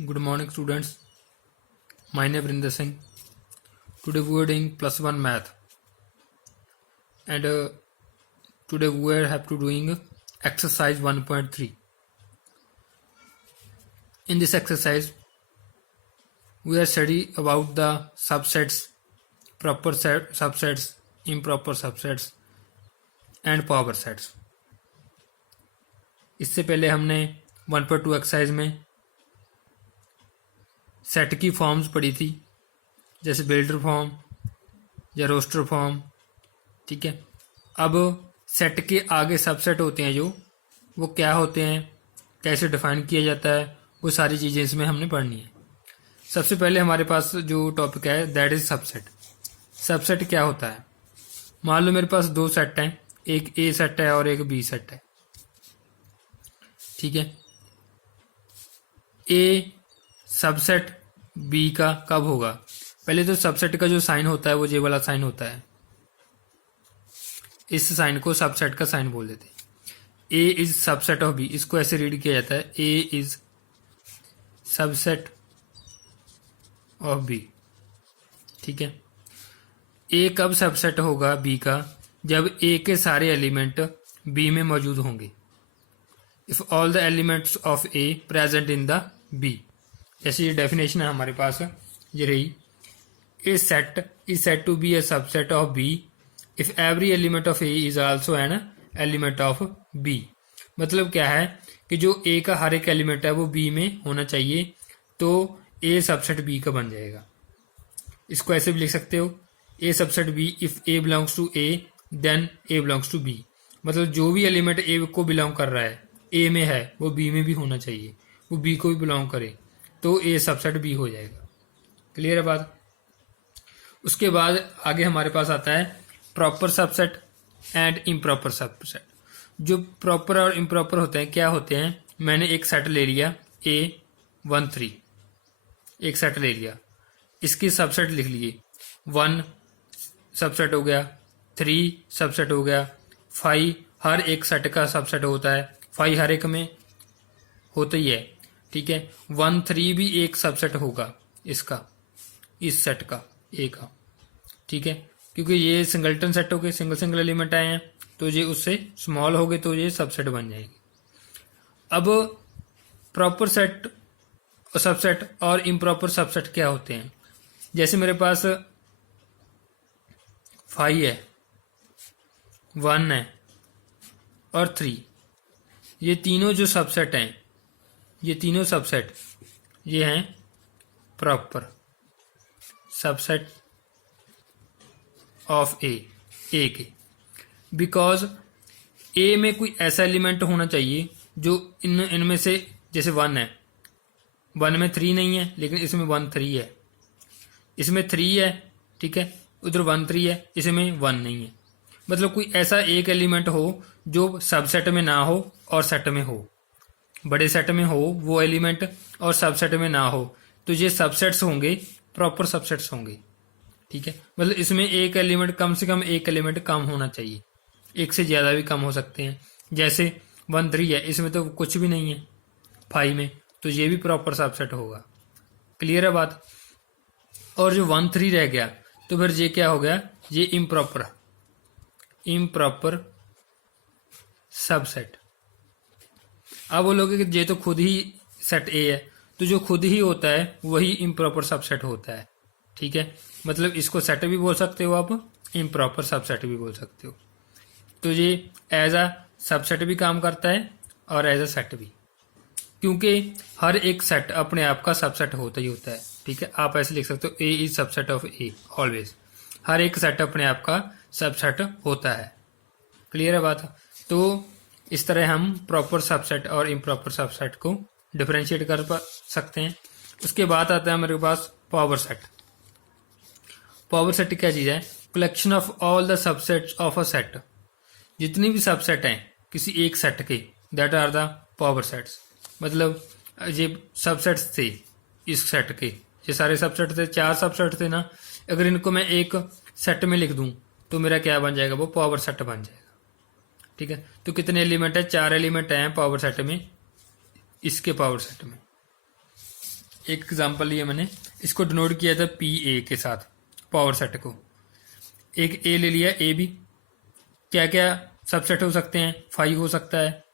Good morning, students. My name is Vrinder Singh. Today we are doing +1 math, and today we are have to doing exercise 1.3. In this exercise, we are study about the subsets, proper subsets, improper subsets, and power sets. इससे पहले हमने 1.2 exercise में set की forms पढ़ी थी, जैसे builder form या roster form. ठीक है, अब सेट के आगे सबसेट होते हैं जो, वो क्या होते हैं, कैसे डिफाइन किया जाता है, वो सारी चीज़ें इसमें हमने पढ़नी है। सबसे पहले हमारे पास जो टॉपिक है दैट इज सबसेट। सबसेट क्या होता है? मान लो मेरे पास दो सेट हैं, एक ए सेट है और एक बी सेट है। ठीक है, ए सबसेट बी का कब होगा? पहले तो सबसेट का जो साइन होता है वो ये वाला साइन होता है, इस साइन को सबसेट का साइन बोल देते हैं। ए इज सबसेट ऑफ बी, इसको ऐसे रीड किया जाता है, ए इज सबसेट ऑफ बी। ठीक है, ए कब सबसेट होगा बी का? जब ए के सारे एलिमेंट बी में मौजूद होंगे। If all the elements of A present in the B. जैसे ये डेफिनेशन है हमारे पास, ये रही, A set is said to be a subset of B if every element of A is also an element of B. मतलब क्या है कि जो ए का हर एक एलिमेंट है वो बी में होना चाहिए, तो ए सबसेट बी का बन जाएगा। इसको ऐसे भी लिख सकते हो, A subset B if A belongs to A then A belongs to B. मतलब जो भी एलिमेंट ए को बिलोंग कर रहा है, ए में है, वो बी में भी होना चाहिए, वो बी को भी बिलोंग करे, तो ए सबसेट बी हो जाएगा। क्लियर है बात? उसके बाद आगे हमारे पास आता है proper subset and improper subset. जो प्रॉपर और इम्प्रॉपर होते हैं क्या होते हैं? मैंने एक सेट ले लिया A13, एक सेट ले लिया, इसकी सबसेट लिख लिए, 1 सबसेट हो गया, 3 सबसेट हो गया, 5 हर एक सेट का सबसेट होता है, 5 हर एक में होता ही है। ठीक है, 1 3 भी एक सबसेट होगा इसका, इस सेट का ए का। ठीक है, क्योंकि ये सिंगलटन सेट हो गए, सिंगल सिंगल एलिमेंट आए हैं, तो ये उससे स्मॉल हो गए, तो ये सबसेट बन जाएगी। अब प्रॉपर सेट सबसेट और इम्प्रॉपर सबसेट क्या होते हैं? जैसे मेरे पास 5 है, 1 है और 3, ये तीनों जो सबसेट हैं, ये तीनों सबसेट ये हैं प्रॉपर सबसेट ऑफ ए के। बिकॉज ए में कोई ऐसा एलिमेंट होना चाहिए जो इनमें से, जैसे 1 है, 1 में 3 नहीं है, लेकिन इसमें 1 3 है, इसमें 3 है, ठीक है, उधर 1 3 है, इसमें 1 नहीं है। मतलब कोई ऐसा एक एलिमेंट हो जो सबसेट में ना हो और सेट में हो, बड़े सेट में हो वो एलिमेंट और सबसेट में ना हो, तो ये सबसेट्स होंगे, प्रॉपर सबसेट्स होंगे। ठीक है, मतलब इसमें एक एलिमेंट, कम से कम एक एलिमेंट कम होना चाहिए, एक से ज़्यादा भी कम हो सकते हैं। जैसे 1 3 है, इसमें तो कुछ भी नहीं है 5 में, तो ये भी प्रॉपर सबसेट होगा। क्लियर है बात? और जो 1 3 रह गया, तो फिर ये क्या हो गया? ये इम्प्रॉपर सबसेट। अब बोलोगे कि ये तो खुद ही सेट ए है, तो जो खुद ही होता है वही इम्प्रॉपर सबसेट होता है। ठीक है, मतलब इसको सेट भी बोल सकते हो आप, इम्प्रॉपर सबसेट भी बोल सकते हो। तो ये एज अ सबसेट भी काम करता है और एज अ सेट भी, क्योंकि हर एक सेट अपने आप का सबसेट होता ही होता है। ठीक है, आप ऐसे लिख सकते हो, A is subset of A always. हर एक सेट अपने आप का सबसेट होता है। क्लियर है बात? तो इस तरह हम प्रॉपर सबसेट और इम्प्रॉपर सबसेट को डिफरेंशिएट कर सकते हैं। उसके बाद आता है मेरे पास पावर सेट। पावर सेट क्या चीज़ है? Collection of all the subsets of a set. जितनी भी सबसेट हैं किसी एक सेट के, that are the power sets. मतलब ये सबसेट्स थे इस सेट के, ये सारे सबसेट थे, 4 सबसेट थे ना, अगर इनको मैं एक सेट में लिख दूं तो मेरा क्या बन जाएगा? वो पावर सेट बन जाएगा। ठीक है, तो कितने एलिमेंट है? 4 एलिमेंट हैं पावर सेट में, इसके पावर सेट में। एक एग्जांपल लिया मैंने, इसको डिनोट किया था पी ए के साथ, पावर सेट को। एक ए ले लिया, ए बी, क्या क्या सबसेट हो सकते हैं, 5 हो सकता है,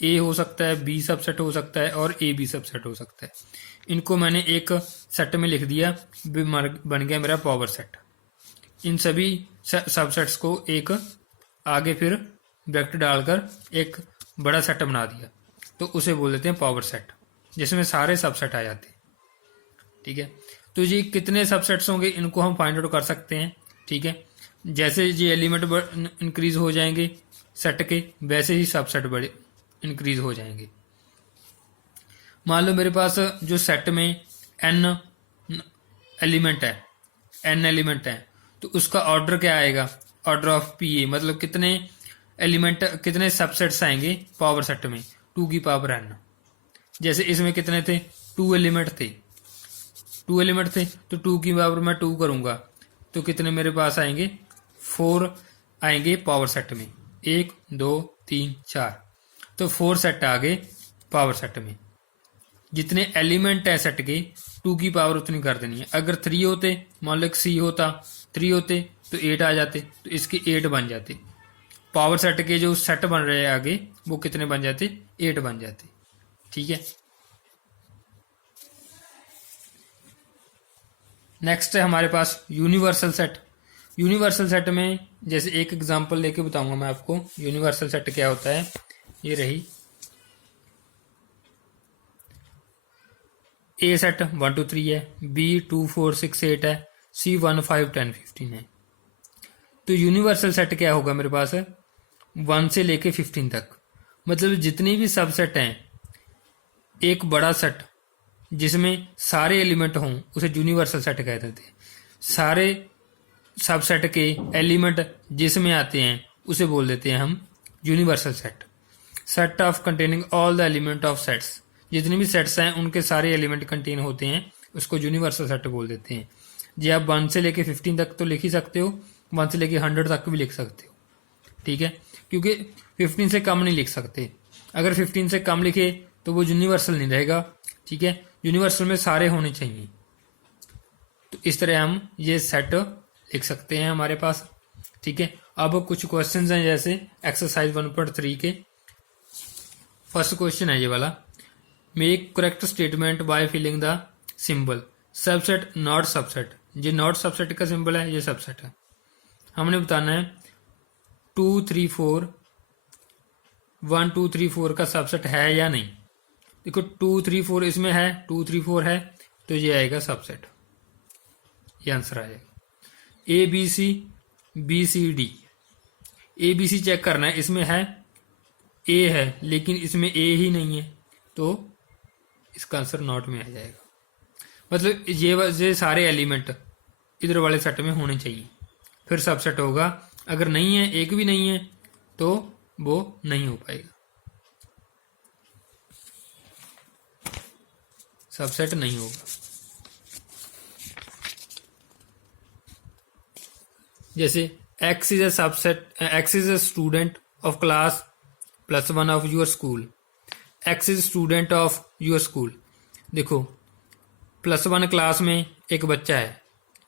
ए हो सकता है, बी सबसेट हो सकता है और ए बी सबसेट हो सकता है। इनको मैंने एक सेट में लिख दिया, बन गया मेरा पावर सेट। इन सभी सबसेट्स को एक आगे फिर ब्रैकेट डालकर एक बड़ा सेट बना दिया, तो उसे बोल देते हैं पावर सेट, जिसमें सारे सबसेट आ जाते हैं। ठीक है, तो ये कितने सबसेट्स होंगे इनको हम फाइंड आउट कर सकते हैं। ठीक है, जैसे ये एलिमेंट इंक्रीज हो जाएंगे सेट के, वैसे ही सबसेट बड़े इंक्रीज हो जाएंगे। मान लो मेरे पास जो सेट में n एलिमेंट है, तो उसका ऑर्डर क्या आएगा, ऑर्डर ऑफ पी ए, मतलब कितने एलिमेंट, कितने सबसेट्स आएंगे पावर सेट में, 2 की पावर n। जैसे इसमें कितने थे, 2 एलिमेंट थे, तो 2 की पावर मैं 2 करूंगा तो कितने मेरे पास आएंगे, 4 आएंगे पावर सेट में, 1 2 3 4, तो 4 सेट आ गए पावर सेट में। जितने एलिमेंट है सेट के 2 की पावर उतनी कर देनी है। अगर 3 होते, मान लो सी होता, 3 होते तो 8 आ जाते, तो इसके 8 बन जाते। पावर सेट के जो सेट बन रहे हैं आगे वो कितने बन जाते, 8 बन जाते। ठीक है, नेक्स्ट है हमारे पास यूनिवर्सल सेट। यूनिवर्सल सेट में जैसे एक एग्जांपल लेके बताऊंगा मैं आपको यूनिवर्सल सेट क्या होता है। ये रही ए सेट 1 2 3 है, बी 2 4 6 8 है, सी 1 5 10 15 है। तो यूनिवर्सल सेट क्या होगा मेरे पास, 1 से लेके 15 तक, मतलब जितने भी सबसेट हैं, एक बड़ा सेट जिसमें सारे एलिमेंट हों उसे यूनिवर्सल सेट कहते थे। सारे सबसेट के एलिमेंट जिसमें आते हैं उसे बोल देते हैं हम universal set. Set of containing all the element of sets, जितने भी सेट्स हैं उनके सारे एलिमेंट कंटेन होते हैं, उसको यूनिवर्सल सेट बोल देते हैं। जी आप 1 से लेके 15 तक तो लिख ही सकते हो, 1 से लेके 100 तक भी लिख सकते हो। ठीक है, क्योंकि 15 से कम नहीं लिख सकते। अगर 15 से कम लिखे तो वो यूनिवर्सल नहीं रहेगा। ठीक है, यूनिवर्सल में सारे होने चाहिए। तो इस तरह हम ये सेट लिख सकते हैं हमारे पास। ठीक है, अब कुछ क्वेश्चंस हैं जैसे एक्सरसाइज 1.3 के। फर्स्ट क्वेश्चन है ये वाला, make correct statement by filling the symbol subset not subset. ये नॉट सबसेट का सिंबल है, ये सबसेट है। हमने बताना है 2 3 4 1 2 3 4 का सबसेट है या नहीं। देखो 2 3 4 इसमें है, 2 3 4 है, तो ये आएगा सबसेट, ये आंसर आ जाएगा। A B C B C D, A B C check करना है, इसमें है ए है लेकिन इसमें ए ही नहीं है, तो इसका आंसर नॉट में आ जाएगा। मतलब ये सारे एलिमेंट इधर वाले सेट में होने चाहिए, फिर सबसेट होगा। अगर नहीं है, एक भी नहीं है, तो वो नहीं हो पाएगा, सबसेट नहीं होगा। जैसे x is a subset, x is a student of class +1 of your school. x is student of your school. देखो +1 क्लास में एक बच्चा है,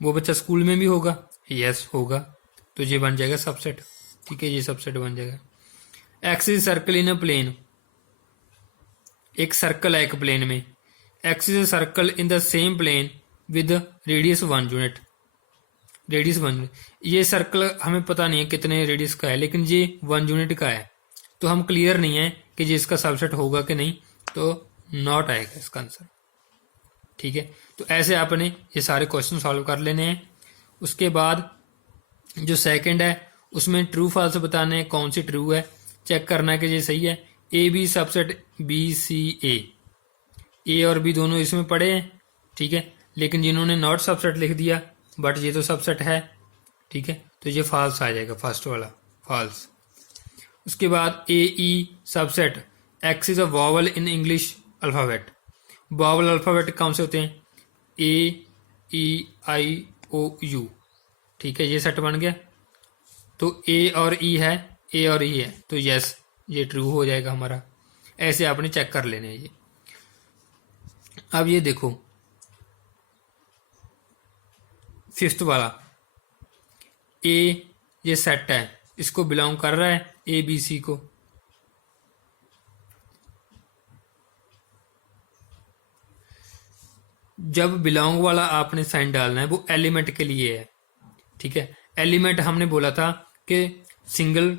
वो बच्चा स्कूल में भी होगा, यस होगा, तो ये बन जाएगा सबसेट। ठीक है, ये सबसेट बन जाएगा। x is circle in a plane, एक सर्कल है एक प्लेन में। x is a circle in the same plane with radius 1 unit, radius 1 unit. ये सर्कल हमें पता नहीं है कितने रेडियस का है, लेकिन ये 1 यूनिट का है, तो हम क्लियर नहीं है कि ये इसका सबसेट होगा कि नहीं, तो नॉट आएगा इसका आंसर। ठीक है, तो ऐसे आपने ये सारे क्वेश्चन सॉल्व कर लेने हैं। उसके बाद जो सेकंड है उसमें ट्रू फॉल्स बताने हैं, कौन सी ट्रू है, चेक करना है कि ये सही है। A B subset B C A और बी दोनों इसमें पड़े हैं। ठीक है, लेकिन जिन्होंने नॉट सबसेट लिख दिया, बट ये तो सबसेट है। ठीक है, तो ये फॉल्स आ जाएगा, फर्स्ट वाला फॉल्स। उसके बाद A E subset X is a vowel in English alphabet. Vowel alphabet कौन से होते हैं, ए ई आई ओ यू। ठीक है, ये सेट बन गया। तो ए और ई है, ए और ई है, तो यस ये ट्रू हो जाएगा हमारा। ऐसे आपने चेक कर लेने हैं ये। अब ये देखो फिफ्थ वाला ए, ये सेट है, इसको बिलोंग कर रहा है ए बी सी को। जब बिलोंग वाला आपने साइन डालना है वो एलिमेंट के लिए है, ठीक है। एलिमेंट हमने बोला था कि सिंगल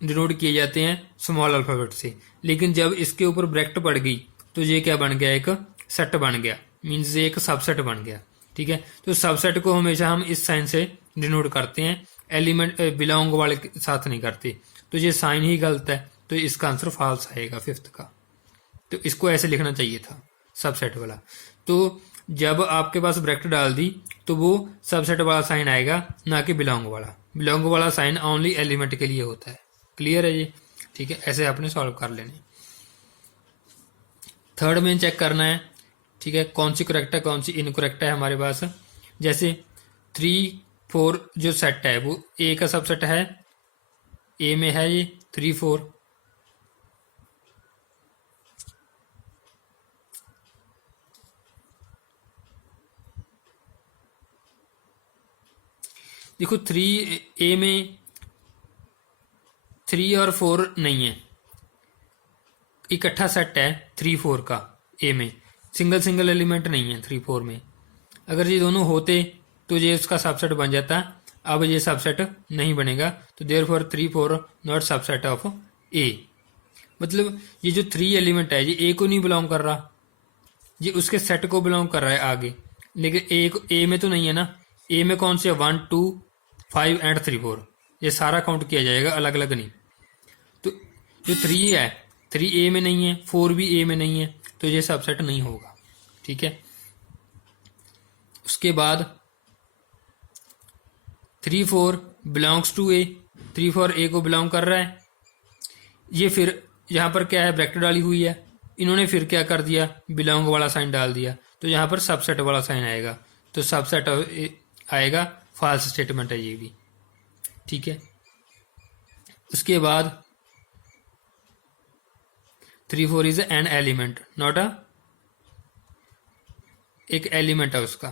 डिनोट किए जाते हैं स्मॉल अल्फाबेट से, लेकिन जब इसके ऊपर ब्रैकेट पड़ गई तो ये क्या बन गया, एक सेट बन गया, मीन्स ये एक सबसेट बन गया, ठीक है। तो सबसेट को हमेशा हम इस साइन से डिनोट करते हैं, एलिमेंट बिलोंग वाले के साथ नहीं करते। तो ये साइन ही गलत है, तो इसका आंसर फॉल्स आएगा फिफ्थ का। तो इसको ऐसे लिखना चाहिए था सबसेट वाला। तो जब आपके पास ब्रैकेट डाल दी तो वो सबसेट वाला साइन आएगा, ना कि बिलोंग वाला। बिलोंग वाला साइन ओनली एलिमेंट के लिए होता है। क्लियर है ये, ठीक है। ऐसे आपने सॉल्व कर लेने। थर्ड में चेक करना है, ठीक है, कौन सी करेक्ट है कौन सी इनकरेक्ट है हमारे पास। जैसे 3 4 जो सेट है वो ए का सबसेट है, ए में है ये 3 4। देखो 3 ए में 3 और 4 नहीं है, इकट्ठा सेट है 3 4 का। ए में सिंगल सिंगल एलिमेंट नहीं है 3 4 में। अगर ये दोनों होते तो ये उसका सबसेट बन जाता, अब ये सबसेट नहीं बनेगा, तो देयरफॉर 3 4 नॉट सबसेट ऑफ ए। मतलब ये जो 3 एलिमेंट है ये ए को नहीं बिलोंग कर रहा, ये उसके सेट को बिलोंग कर रहा है आगे, लेकिन ए में तो नहीं है ना। ए में कौन से 1 2 5 एंड 3 4, ये सारा काउंट किया जाएगा, अलग अलग नहीं। तो जो 3 है 3 ए में नहीं है, 4 भी ए में नहीं है, तो ये सबसेट नहीं होगा, ठीक है। उसके बाद 3 4 बिलोंग्स टू ए, 3 4 ए को बिलोंग कर रहा है। ये फिर यहाँ पर क्या है, ब्रैकेट डाली हुई है, इन्होंने फिर क्या कर दिया, बिलोंग वाला साइन डाल दिया, तो यहाँ पर सबसेट वाला साइन आएगा, तो सबसेट आएगा, फॉल्स स्टेटमेंट है ये भी, ठीक है। उसके बाद 3 4 is an element, not a, एक एलिमेंट है उसका।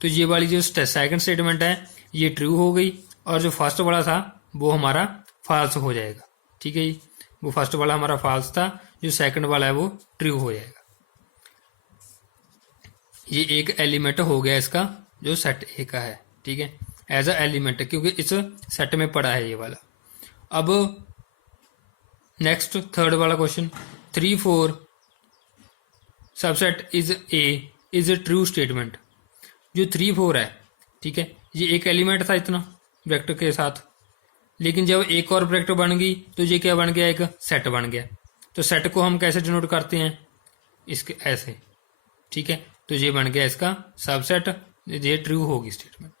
तो ये वाली जो सेकंड स्टेटमेंट है ये ट्रू हो गई, और जो फर्स्ट वाला था वो हमारा फॉल्स हो जाएगा, ठीक है जी। वो फर्स्ट वाला हमारा फॉल्स था, जो सेकंड वाला है वो ट्रू हो जाएगा। ये एक एलिमेंट हो गया इसका, जो सेट ए का है, ठीक है, एज अ एलिमेंट, क्योंकि इस सेट में पड़ा है ये वाला। अब नेक्स्ट थर्ड वाला question, 3 4 subset is a is a true statement. जो 3 4 है, ठीक है, ये एक एलिमेंट था इतना ब्रैकेट के साथ, लेकिन जब एक और ब्रैकेट बन गई तो ये क्या बन गया, एक सेट बन गया। तो सेट को हम कैसे डिनोट करते हैं, इसके ऐसे, ठीक है। तो ये बन गया इसका सबसेट, ये ट्रू होगी स्टेटमेंट।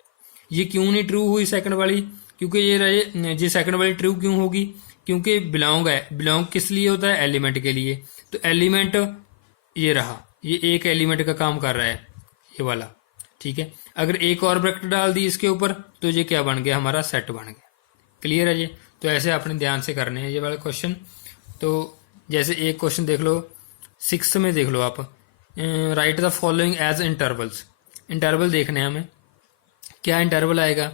ये क्यों नहीं ट्रू हुई सेकंड वाली, क्योंकि ये सेकंड वाली ट्रू क्यों होगी, क्योंकि बिलोंग है। बिलोंग किस लिए होता है, एलिमेंट के लिए। तो एलिमेंट ये रहा, ये एक एलिमेंट का काम कर रहा है ये वाला, ठीक है। अगर एक और ब्रैकेट डाल दी इसके ऊपर तो ये क्या बन गया, हमारा सेट बन गया। क्लियर है ये। तो ऐसे अपने ध्यान से करने हैं ये वाले क्वेश्चन। तो जैसे एक क्वेश्चन देख लो, 6 में देख लो आप, write the following as intervals. Interval देखने हैं हमें, क्या इंटरवल आएगा।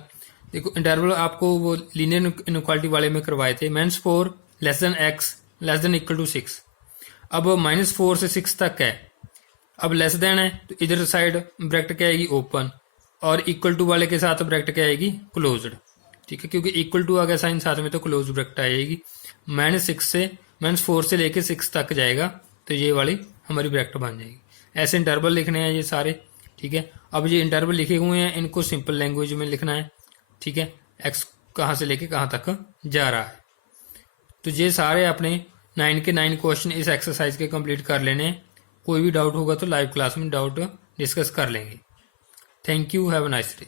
देखो इंटरवल आपको वो लीनियर इनक्वालिटी वाले में करवाए थे, -4 less than x less than equal to 6। अब -4 से 6 तक है, अब लेस देन है तो इधर साइड ब्रैकेट क्या आएगी, ओपन, और इक्वल टू वाले के साथ ब्रैकेट क्या आएगी, क्लोज्ड, ठीक है। क्योंकि इक्वल टू आ गया साइन साथ में, तो क्लोज ब्रैकेट आएगी। -4 से लेके 6 तक जाएगा, तो ये वाली हमारी ब्रैकेट बन जाएगी। ऐसे इंटरवल लिखने हैं ये सारे, ठीक है। अब ये इंटरवल लिखे हुए हैं, इनको सिंपल लैंग्वेज में लिखना है, ठीक है। एक्स कहाँ से लेके कहाँ तक जा रहा है। तो ये सारे अपने 9 के 9 क्वेश्चन इस एक्सरसाइज के कंप्लीट कर लेने हैं। कोई भी डाउट होगा तो लाइव क्लास में डाउट डिस्कस कर लेंगे। Thank you, have a nice day.